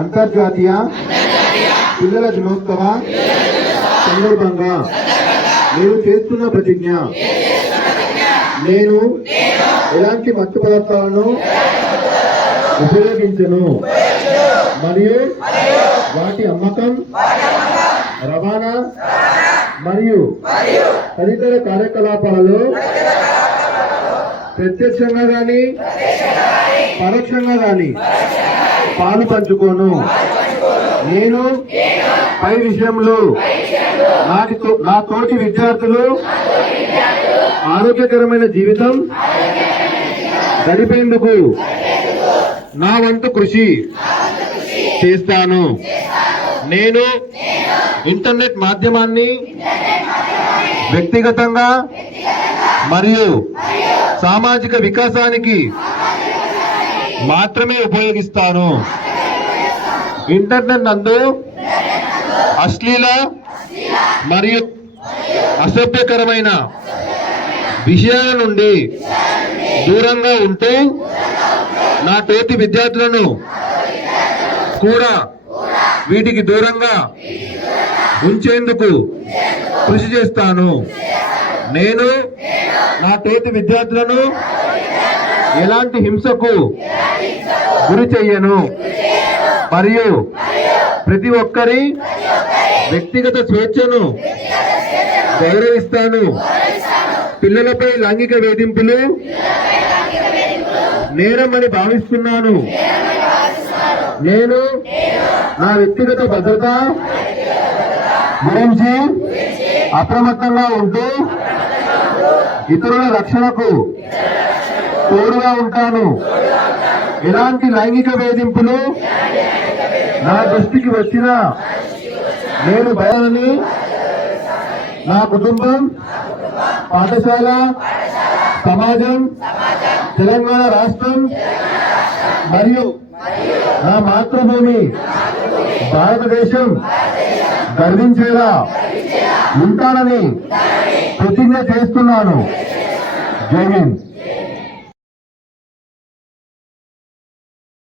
అంతర్జాతీయ పిల్లల దినోత్సవ సందర్భంగా నేను చేస్తున్న ప్రతిజ్ఞ, నేను ఎలాంటి మత్తు పదార్థాలను ఉపయోగించను మరియు వాటి అమ్మకం, రవాణా మరియు తదితర కార్యకలాపాలలో ప్రత్యక్షంగా గాని పరోక్షంగా గాని పాలు పంచుకోను. నేను పై విషయంలో నా తోటి విద్యార్థులు ఆరోగ్యకరమైన జీవితం గడిపేందుకు నా వంతు కృషి చేస్తాను. నేను ఇంటర్నెట్ మాధ్యమాన్ని వ్యక్తిగతంగా మరియు సామాజిక వికాసానికి మాత్రమే ఉపయోగిస్తాను. ఇంటర్నెట్ నందు అశ్లీల మరియు అసభ్యకరమైన విషయాల నుండి దూరంగా ఉంటూ నా తోటి విద్యార్థులను కూడా వీటికి దూరంగా ఉంచేందుకు కృషి చేస్తాను. నేను నా తోటి విద్యార్థులను ఎలాంటి హింసకు గురి చెయ్యను మరియు ప్రతి ఒక్కరి వ్యక్తిగత స్వేచ్ఛను గౌరవిస్తాను. పిల్లలపై లైంగిక వేధింపులు నేరమని భావిస్తున్నాను. నేను నా వ్యక్తిగత భద్రత గురించి అప్రమత్తంగా ఉంటూ ఇతరుల రక్షణకు తోడుగా ఉంటాను. ఎలాంటి లైంగిక వేధింపులు నా దృష్టికి వచ్చినా నేను భయాన్ని నా కుటుంబం, పాఠశాల, సమాజం, తెలంగాణ రాష్ట్రం మరియు నా మాతృభూమి భారతదేశం గర్వించేలా ఉంటానని ప్రతిజ్ఞ చేస్తున్నాను. జై హింద్.